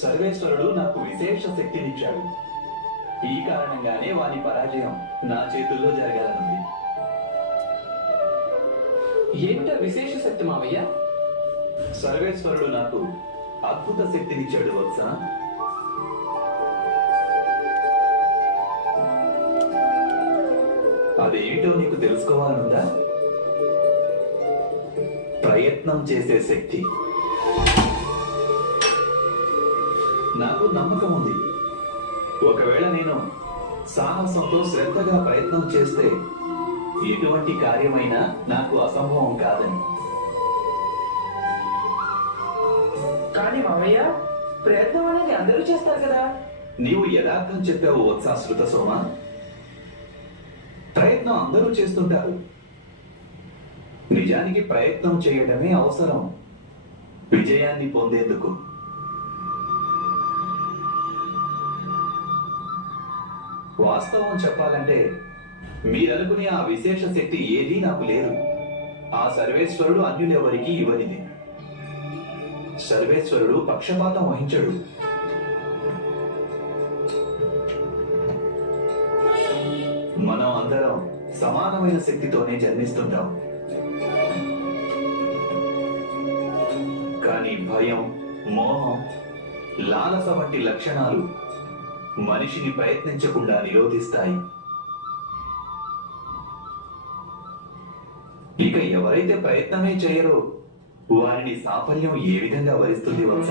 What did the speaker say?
సర్వేశ్వరుడు నాకు విశేష శక్తినిచ్చాడు. ఈ కారణంగానే వాని పరాజయం నా చేతుల్లో జరగాలనుంది. ఏమిటా విశేష శక్తి మావయ్య? సర్వేశ్వరుడు నాకు అద్భుత శక్తినిచ్చాడు వత్స. అదేమిటో నీకు తెలుసుకోవాలనుందా? ప్రయత్నం చేసే శక్తి. నాకు నమ్మకం ఉంది, ఒకవేళ నేను సాహసంతో శ్రద్ధగా ప్రయత్నం చేస్తే ఎటువంటి కార్యమైనా నాకు అసంభవం కాదని. కానీ మావయ్య, ప్రయత్నం అనేది అందరూ చేస్తారు కదా. నీవు యథార్థం చెప్పావు వత్స శృత సోమ. ప్రయత్నం అందరూ చేస్తుంటారు. నిజానికి ప్రయత్నం చేయడమే అవసరం విజయాన్ని పొందేందుకు. వాస్తవం చెప్పాలంటే మీరనుకునే ఆ విశేష శక్తి ఏదీ నాకు లేదు. ఆ సర్వేశ్వరుడు అన్యులెవరికి ఇవ్వనిది. సర్వేశ్వరుడు పక్షపాతం వహించడు. మనం అందరం సమానమైన శక్తితోనే జన్మిస్తుంటాం. కానీ భయం, మోహం, లాలస వంటి లక్షణాలు మనిషిని ప్రయత్నించకుండా నిరోధిస్తాయి. ఇక ఎవరైతే ప్రయత్నమే చేయరో వారిని సాఫల్యం ఏ విధంగా వరిస్తుంది వత్స?